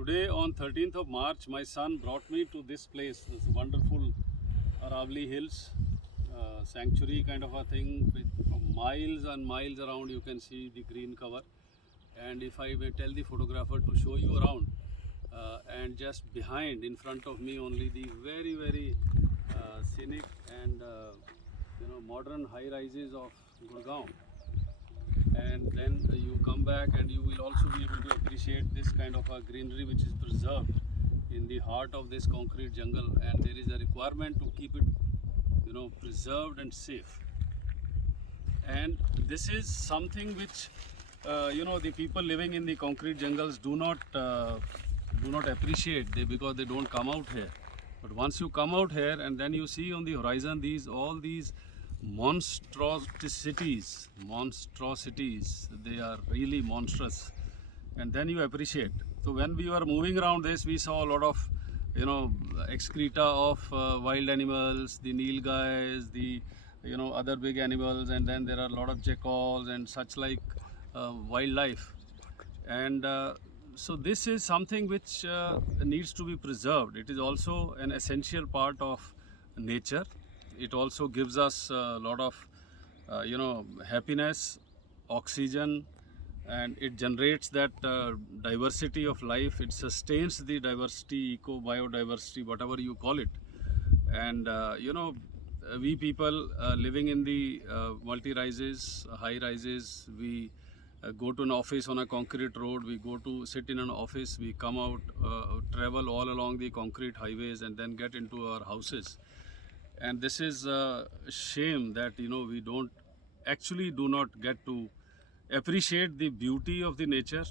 Today on 13th of March, my son brought me to this place, this wonderful Aravali Hills sanctuary kind of a thing with miles and miles around. You can see the green cover. And if I may tell the photographer to show you around, and just behind, in front of me, only the very scenic and modern high rises of Gurgaon. And then you come back and you will also be able to appreciate this kind of a greenery which is preserved in the heart of this concrete jungle, and there is a requirement to keep it preserved and safe. And this is something which the people living in the concrete jungles do not appreciate because they don't come out here. But once you come out here and then you see on the horizon all these monstrosities, they are really monstrous, and then you appreciate. So when we were moving around this, we saw a lot of excreta of wild animals, the nilgais, the other big animals, and then there are a lot of jackals and such like wildlife. And so this is something which needs to be preserved. It is also an essential part of nature. It also gives us a lot of happiness, oxygen, and it generates that diversity of life. It sustains the diversity, biodiversity, whatever you call it. And we people living in the multi-rises, high rises, we go to an office on a concrete road, we go to sit in an office, we come out, travel all along the concrete highways and then get into our houses. And this is a shame that we do not get to appreciate the beauty of the nature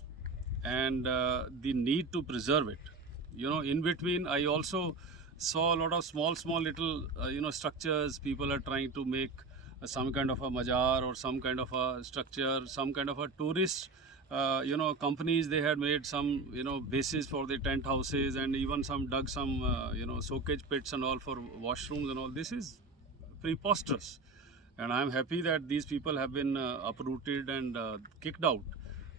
and the need to preserve it. In between, I also saw a lot of small little structures. People are trying to make some kind of a mazar or some kind of a structure, some kind of a tourist companies. They had made some bases for the tent houses, and even some dug some soakage pits and all for washrooms and all. This is preposterous, and I am happy that these people have been uprooted and kicked out.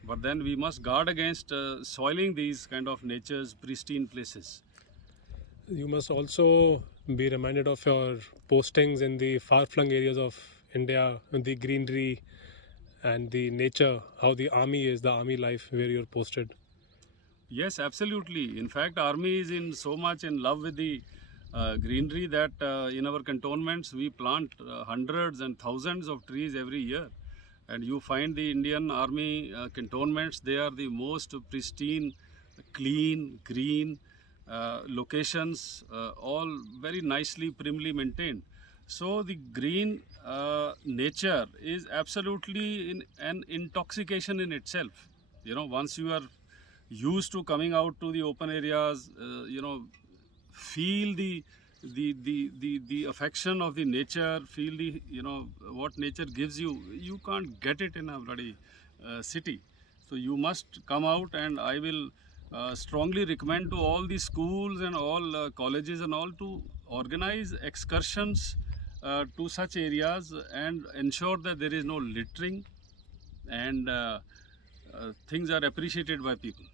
But then we must guard against soiling these kind of nature's pristine places. You must also be reminded of your postings in the far-flung areas of India, the greenery and the nature, how the army life where you're posted. Yes, absolutely. In fact, army is so much in love with the greenery that in our cantonments we plant hundreds and thousands of trees every year. And you find the Indian Army cantonments, they are the most pristine, clean, green locations, all very nicely, primly maintained. So the green nature is absolutely an intoxication in itself. Once you are used to coming out to the open areas, feel the affection of the nature, feel the what nature gives you. You can't get it in a bloody city. So you must come out, and I will strongly recommend to all the schools and all colleges and all to organize excursions to such areas and ensure that there is no littering and things are appreciated by people.